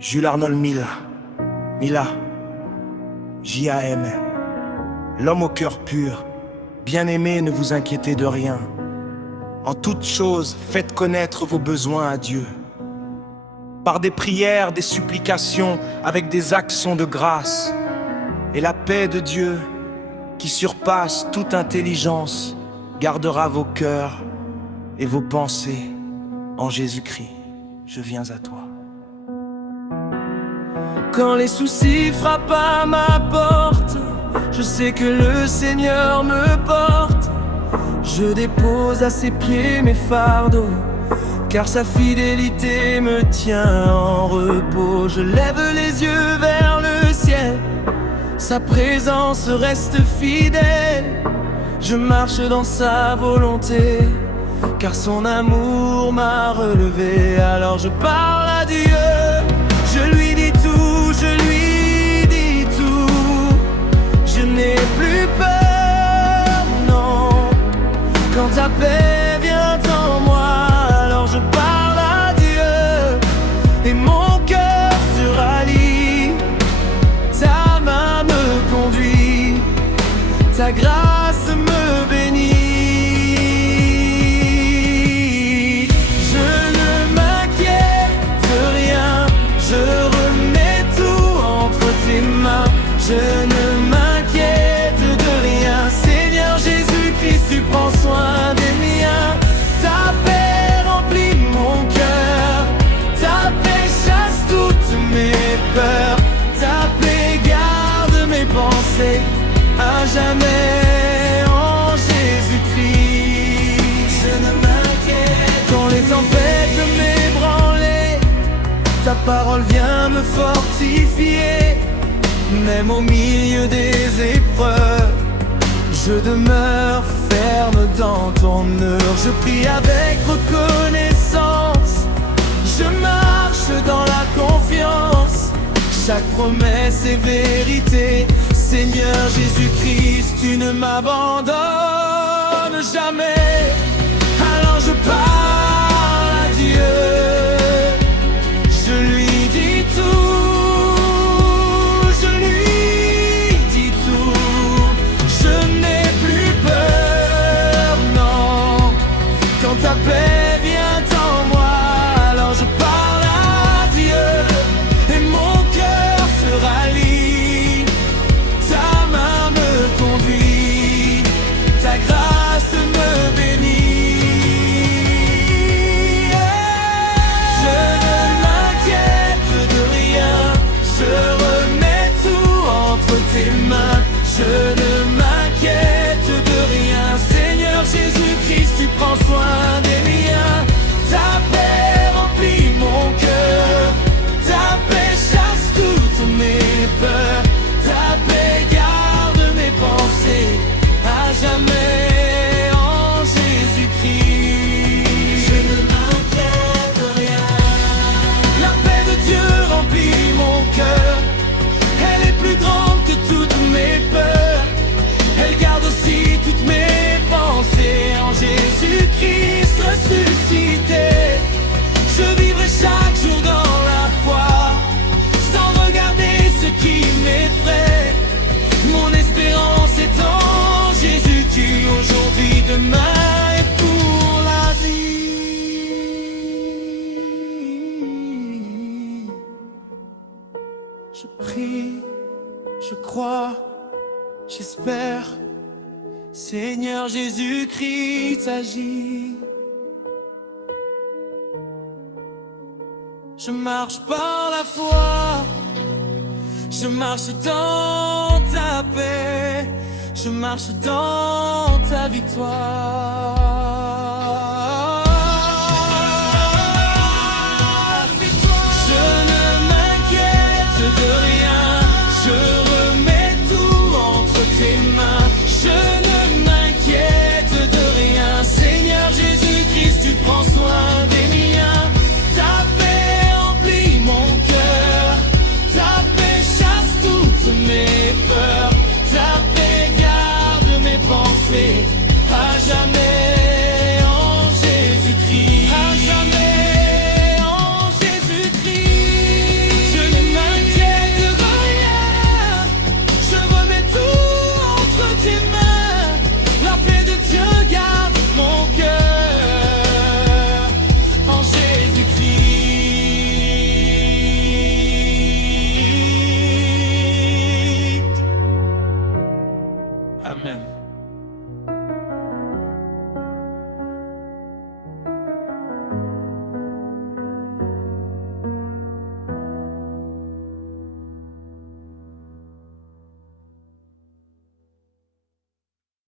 Jules Arnold Mila, J.A.M. L'homme au cœur pur, bien-aimé, ne vous inquiétez de rien. En toute chose, faites connaître vos besoins à Dieu. Par des prières, des supplications, avec des actions de grâce. Et la paix de Dieu, qui surpasse toute intelligence, gardera vos cœurs et vos pensées en Jésus-Christ. Je viens à toi. Quand les soucis frappent à ma porte, je sais que le Seigneur me porte. Je dépose à ses pieds mes fardeaux, car sa fidélité me tient en repos. Je lève les yeux vers le ciel, sa présence reste fidèle. Je marche dans sa volonté, car son amour m'a relevé. Alors je parle à Dieu, je lui dis tout, je lui dis tout. Je n'ai plus peur, non. Quand ta paix vient en moi, alors je parle à Dieu, et mon cœur se rallie. Ta main me conduit, ta grâce me bénit. Je ne m'inquiète de rien, je remets tout entre tes mains. Je ne m'inquiète de rien, Seigneur Jésus-Christ, tu prends soin des miens. Ta paix remplit mon cœur, ta paix chasse toutes mes peurs. Ta paix garde mes pensées à jamais en Jésus-Christ. Je ne m'inquiète quand les tempêtes m'ébranlent, ta parole vient me fortifier. Même au milieu des épreuves, je demeure ferme dans ton œuvre. Je prie avec reconnaissance, je marche dans la confiance. Chaque promesse est vérité, Seigneur Jésus-Christ, tu ne m'abandonnes jamais. Alors je parle à Dieu, je lui dis tout, je lui dis tout. Je n'ai plus peur, non. Quand ta paix vient en moi, alors je parle à Dieu, et mon cœur se rallie. Ta main me conduit, ta grâce me bénit. Je ne m'inquiète de rien, je remets tout entre tes mains. Je ne m'inquiète de rien, Seigneur Jésus-Christ, tu prends soin des miens. Ta paix remplit mon cœur, ta paix chasse toutes mes peurs. Ta paix garde mes pensées à jamais en Jésus-Christ. Je ne m'inquiète de rien. La paix de Dieu remplit mon cœur, elle est plus grande que toutes mes peurs. Elle garde aussi toutes mes pensées en Jésus-Christ ressuscité. Je vivrai chaque jour dans la foi, sans regarder ce qui m'effraie. Mon espérance est en Jésus qui aujourd'hui, demain et pour la vie. Je prie, je crois, j'espère, Seigneur Jésus-Christ agit. Je marche par la foi, je marche dans ta paix, je marche dans ta victoire.